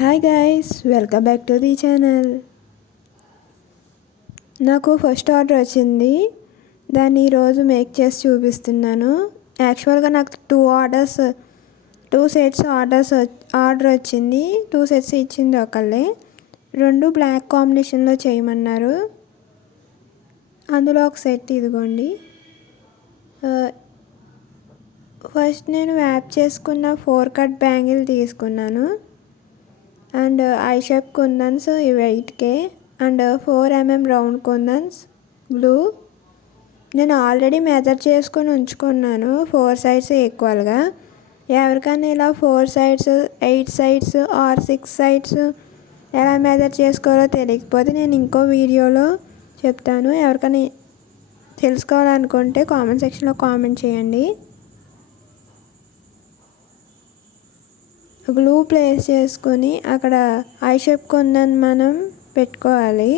Hi guys, welcome back to the channel. నాకు first order వచ్చింది. దాన్ని ఈరోజు మేక్ చేసి చూపిస్తున్నాను. యాక్చువల్గా నాకు టూ సెట్స్ ఆర్డర్ వచ్చింది. 2 సెట్స్ ఇచ్చింది ఒకళ్ళే. 2 బ్లాక్ కాంబినేషన్లో చేయమన్నారు. అందులో ఒక సెట్ ఇదిగోండి. ఫస్ట్ నేను వ్యాప్ చేసుకున్న 4 కట్ బ్యాంగిల్ తీసుకున్నాను. అండ్ ఐ షేప్ కుందన్స్ ఇవి 8K and 4mm round kundans glue. నేను ఆల్రెడీ మెజర్ చేసుకొని ఉంచుకున్నాను 4 సైడ్స్ ఈక్వల్గా. ఎవరికైనా ఇలా 4 సైడ్స్ 8 సైడ్స్ ఆర్ 6 సైడ్స్ ఎలా మెజర్ చేసుకోవాలో తెలియకపోతే నేను ఇంకో వీడియోలో చెప్తాను. ఎవరికైనా తెలుసుకోవాలనుకుంటే కామెంట్ సెక్షన్లో కామెంట్ చేయండి. గ్లూ ప్లేస్ చేసుకొని అక్కడ ఐ షేప్ కుందన్ మనం పెట్టుకోవాలి.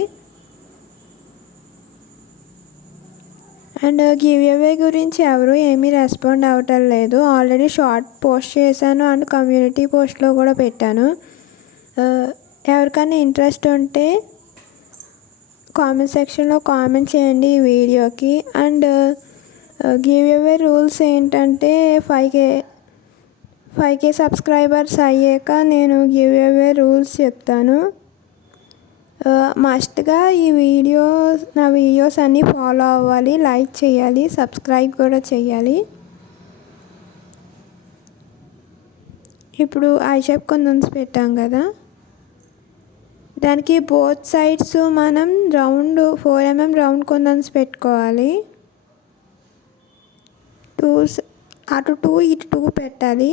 అండ్ గివ్ అవే గురించి ఎవరు ఏమీ రెస్పాండ్ అవ్వటం లేదు. ఆల్రెడీ షార్ట్ పోస్ట్ చేశాను అండ్ కమ్యూనిటీ పోస్ట్లో కూడా పెట్టాను. ఎవరికైనా ఇంట్రెస్ట్ ఉంటే కామెంట్ సెక్షన్లో కామెంట్ చేయండి ఈ వీడియోకి. అండ్ గివ్ అవే రూల్స్ ఏంటంటే 5K సబ్స్క్రైబర్స్ అయ్యాక నేను గివ్ అవే రూల్స్ చెప్తాను. మస్ట్గా నా వీడియోస్ అన్నీ ఫాలో అవ్వాలి, లైక్ చేయాలి, సబ్స్క్రైబ్ కూడా చేయాలి. ఇప్పుడు ఐ షేప్ కుందన్స్ పెట్టాం కదా, దానికి బోత్ సైడ్స్ మనం 4mm రౌండ్ కుందన్స్ పెట్టుకోవాలి. అటు 2 ఇటు 2 పెట్టాలి.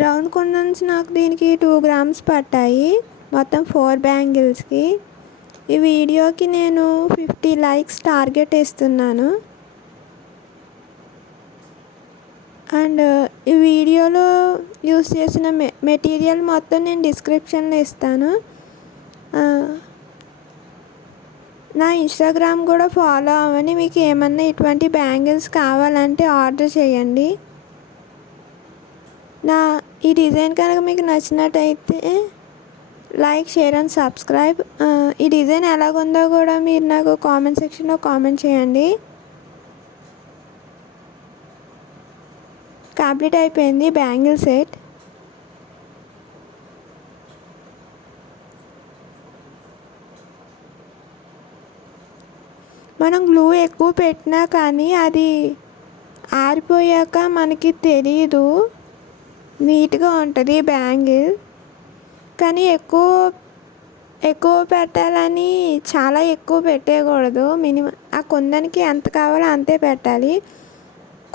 రౌండ్ కుందన్స్ నాకు దీనికి 2 grams పట్టాయి మొత్తం 4 బ్యాంగిల్స్కి. ఈ వీడియోకి నేను 50 likes టార్గెట్ ఇస్తున్నాను. అండ్ ఈ వీడియోలో యూస్ చేసిన మెటీరియల్ మొత్తం నేను డిస్క్రిప్షన్లో ఇస్తాను. నా ఇన్స్టాగ్రామ్ కూడా ఫాలో అవ్వండి. మీకు ఏమన్నా ఇటువంటి బ్యాంగిల్స్ కావాలంటే ఆర్డర్ చేయండి. ఈ డిజైన్ కనుక మీకు నచ్చినట్టయితే లైక్, షేర్ అండ్ సబ్స్క్రైబ్. ఈ డిజైన్ ఎలాగుందో కూడా మీరు నాకు కామెంట్ సెక్షన్లో కామెంట్ చేయండి. కంప్లీట్ అయిపోయింది బ్యాంగిల్ సెట్. మనం గ్లూ ఎక్కువ పెట్టినా కానీ అది ఆరిపోయాక మనకి తెలీదు. నీట్గా ఉంటుంది బ్యాంగిల్. కానీ ఎక్కువ పెట్టాలని చాలా ఎక్కువ పెట్టేయకూడదు. మినిమం ఆ కుందన్కి ఎంత కావాలో అంతే పెట్టాలి.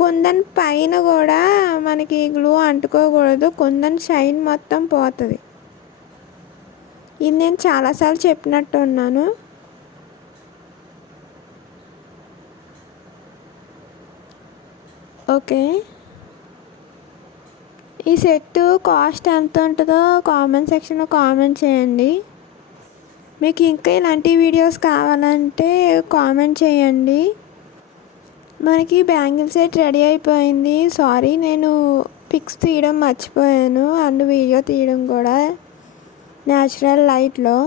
కుందన్ పైన కూడా మనకి గ్లూ అంటుకోకూడదు. కుందన్ షైన్ మొత్తం పోతుంది. ఇది నేను చాలాసార్లు చెప్పినట్టు ఉన్నాను. ఓకే, ఈ సెట్ కాస్ట్ ఎంత ఉంటుందో కామెంట్ సెక్షన్లో కామెంట్ చేయండి. మీకు ఇంకా ఇలాంటి వీడియోస్ కావాలంటే కామెంట్ చేయండి. మనకి బ్యాంగిల్ సెట్ రెడీ అయిపోయింది. సారీ, నేను పిక్స్ తీయడం మర్చిపోయాను అండ్ వీడియో తీయడం కూడా న్యాచురల్ లైట్లో.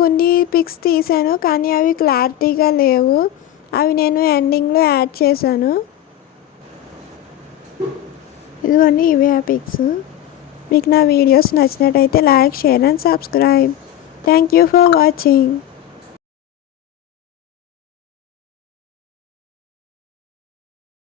కొన్ని పిక్స్ తీసాను కానీ అవి క్లారిటీగా లేవు. అవి నేను ఎండింగ్లో యాడ్ చేశాను. ఇదిగోండి, ఇవే ఆ పిక్స్. మీకు నా వీడియోస్ నచ్చినట్టయితే like, share and subscribe. Thank you for watching.